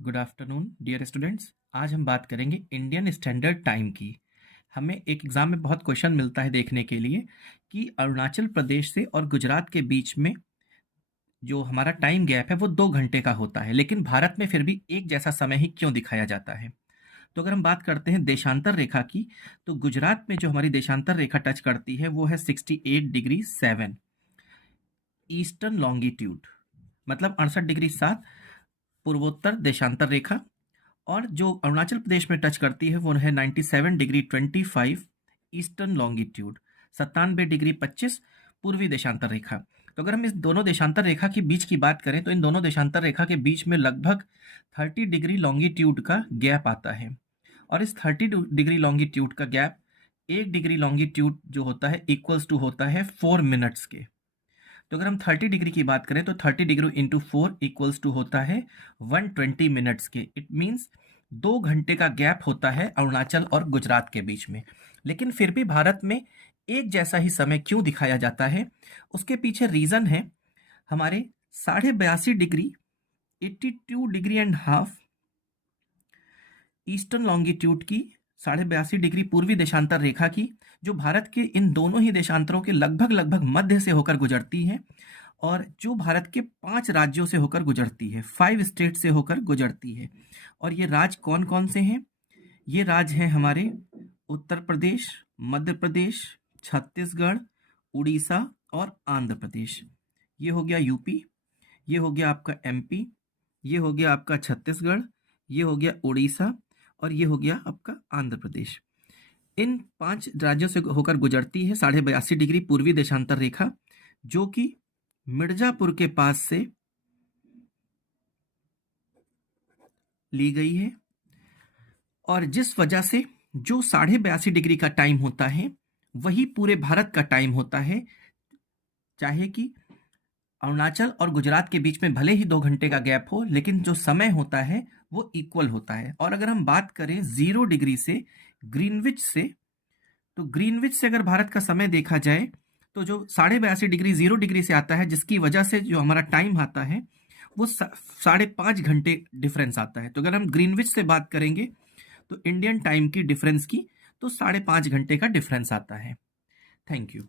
Good afternoon dear students. आज हम बात करेंगे इंडियन स्टैंडर्ड टाइम की। हमें एक एग्ज़ाम में बहुत क्वेश्चन मिलता है देखने के लिए कि अरुणाचल प्रदेश से और गुजरात के बीच में जो हमारा टाइम गैप है वो 2 घंटे का होता है, लेकिन भारत में फिर भी एक जैसा समय ही क्यों दिखाया जाता है। तो अगर हम बात करते हैं देशांतर रेखा की, तो गुजरात में जो हमारी देशांतर रेखा टच करती है वो है 68 डिग्री 7 ईस्टर्न लॉन्गिट्यूड, मतलब 68 डिग्री 7 पूर्वोत्तर देशांतर रेखा। और जो अरुणाचल प्रदेश में टच करती है वो है 97 डिग्री 25 ईस्टर्न लॉन्गिट्यूड, 97 डिग्री 25 पूर्वी देशांतर रेखा। तो अगर हम इस दोनों देशांतर रेखा के बीच की बात करें तो इन दोनों देशांतर रेखा के बीच में लगभग 30 डिग्री लॉन्गिट्यूड का गैप आता है। और इस 30 डिग्री लॉन्गिट्यूड का गैप 1 डिग्री लॉन्गिट्यूड जो होता है इक्वल्स टू होता है 4 मिनट्स के। तो अगर हम 30 डिग्री की बात करें तो 30 डिग्री इंटू 4 इक्वल्स टू होता है 120 मिनट्स के। इट मीन्स 2 घंटे का गैप होता है अरुणाचल और गुजरात के बीच में। लेकिन फिर भी भारत में एक जैसा ही समय क्यों दिखाया जाता है, उसके पीछे रीज़न है हमारे 82.5 डिग्री 82.5 डिग्री ईस्टर्न लॉन्गिट्यूड की, 82.5 डिग्री पूर्वी देशांतर रेखा की, जो भारत के इन दोनों ही देशांतरों के लगभग लगभग मध्य से होकर गुजरती है और जो भारत के 5 राज्यों से होकर गुजरती है, 5 स्टेट से होकर गुजरती है। और ये राज्य कौन कौन से हैं? ये राज्य हैं हमारे उत्तर प्रदेश, मध्य प्रदेश, छत्तीसगढ़, उड़ीसा और आंध्र प्रदेश। ये हो गया यूपी, ये हो गया आपका एमपी, ये हो गया आपका छत्तीसगढ़, ये हो गया उड़ीसा और ये हो गया आपका आंध्र प्रदेश। इन 5 राज्यों से होकर गुजरती है 82.5 डिग्री पूर्वी देशांतर रेखा, जो कि मिर्जापुर के पास से ली गई है। और जिस वजह से जो 82.5 डिग्री का टाइम होता है वही पूरे भारत का टाइम होता है, चाहे कि अरुणाचल और गुजरात के बीच में भले ही 2 घंटे का गैप हो, लेकिन जो समय होता है वो इक्वल होता है। और अगर हम बात करें 0 डिग्री से, ग्रीनविच से, तो ग्रीनविच से अगर भारत का समय देखा जाए तो जो 82.5 डिग्री 0 डिग्री से आता है, जिसकी वजह से जो हमारा टाइम आता है वो 5.5 घंटे डिफरेंस आता है। तो अगर हम ग्रीनविच से बात करेंगे तो इंडियन टाइम की डिफरेंस की, तो 5.5 घंटे का डिफरेंस आता है। Thank you.